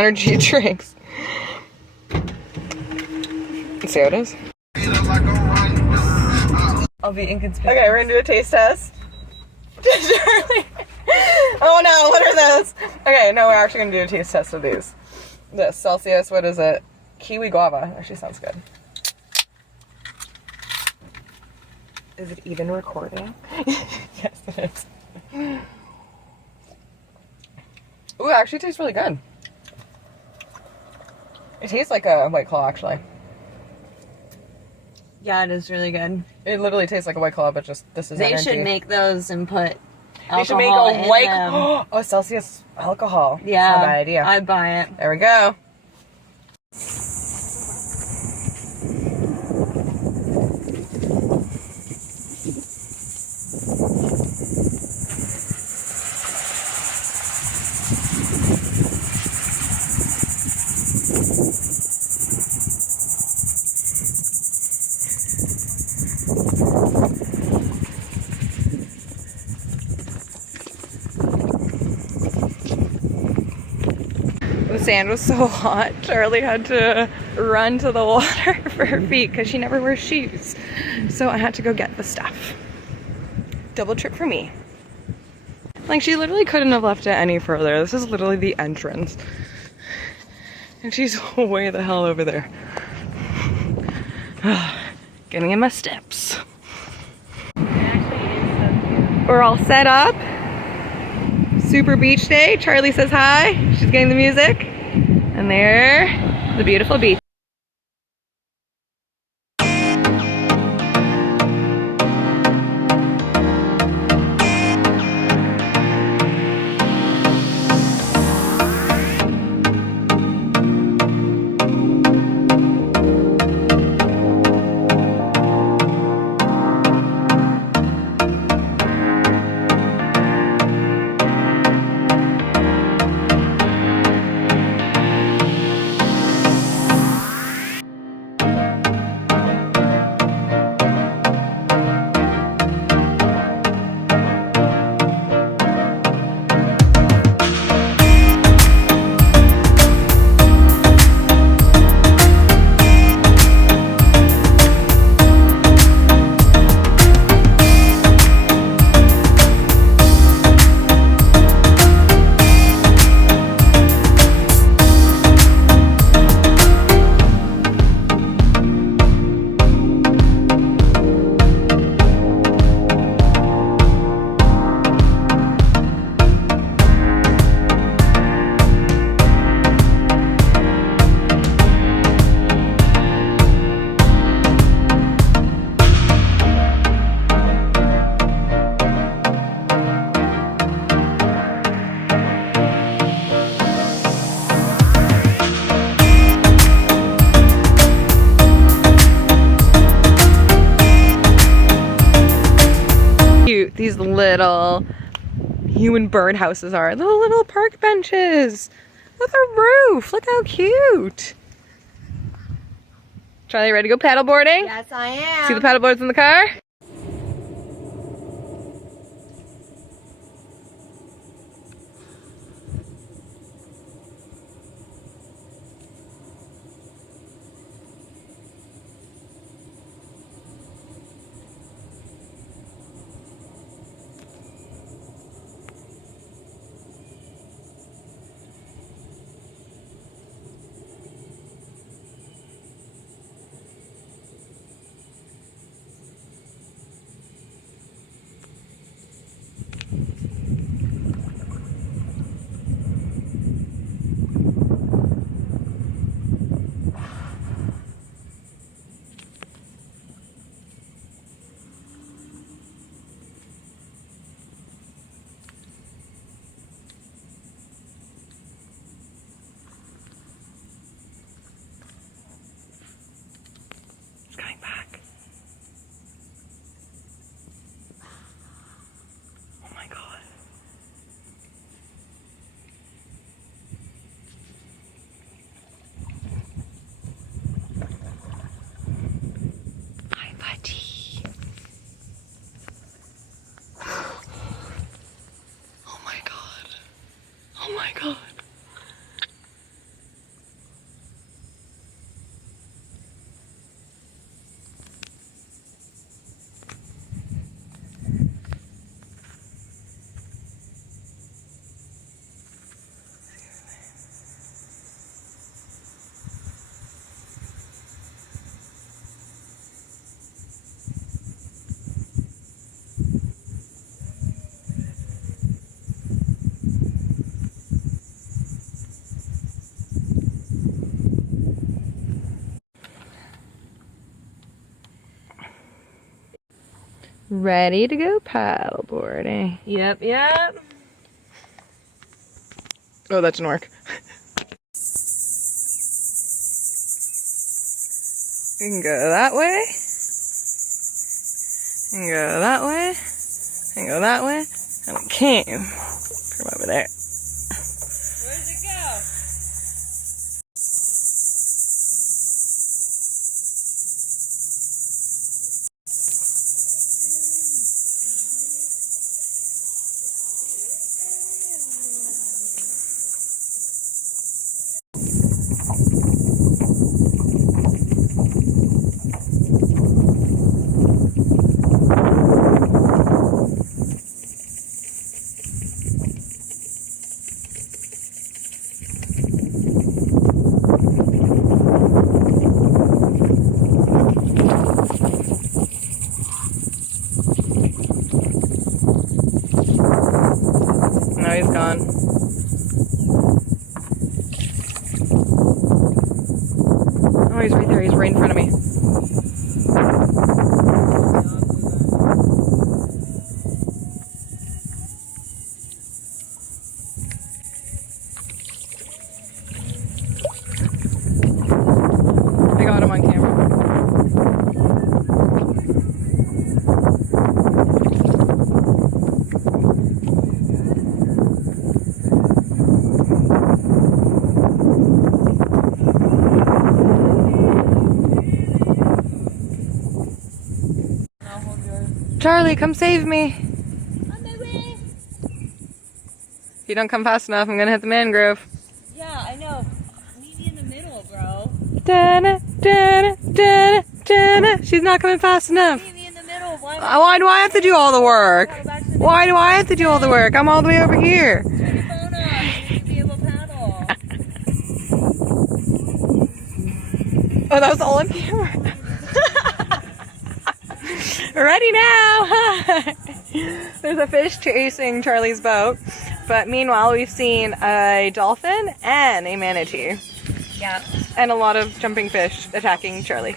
energy drinks. Let's see how it is. I'll be inconspicuous. Okay, we're gonna do a taste test. Oh no, what are those? Okay, no, we're actually gonna do a taste test of these. This Celsius, what is it? Kiwi guava. Actually sounds good. Is it even recording? Yes, it is. Ooh, it actually tastes really good. It tastes like a White Claw, actually. Yeah, it is really good. It literally tastes like a White Claw, but just this is They energy. should make those and put alcohol They should make a White them. Oh, Celsius alcohol. Yeah, That's not a bad idea. I'd buy it. There we go. The sand was so hot, Charlie had to run to the water for her feet because she never wears shoes. So I had to go get the stuff. Double trip for me. Like, she literally couldn't have left it any further. This is literally the entrance. And she's way the hell over there. Getting in my steps. We're all set up. Super beach day. Charlie says hi. She's getting the music. And there, the beautiful beach. These little human bird houses are. The little park benches with a roof. Look how cute. Charlie, ready to go paddleboarding? Yes, I am. See the paddleboards in the car? Coming back. Oh my god. Hi, buddy. Oh my god. Oh my god. Ready to go paddleboarding. Yep, yep. Oh, that's an orc. We can go that way. And go that way. And go that way. And we came from over there. Where's it go? Now he's gone. Oh, he's right there. He's right in front of me. I got him on camera. Charlie, come save me. On my way. If you don't come fast enough, I'm gonna hit the mangrove. Yeah, I know. Meet me in the middle, bro. Dana, Dana, Dana, Dana. She's not coming fast enough. Meet me in the middle. Why do I have to do all the work? Why do I have to do all the work? I'm all the way over here. Turn your phone off. You need to be able to paddle. Oh, that was all on camera. Ready now. There's a fish chasing Charlie's boat, but meanwhile we've seen a dolphin and a manatee. Yeah. And a lot of jumping fish attacking Charlie.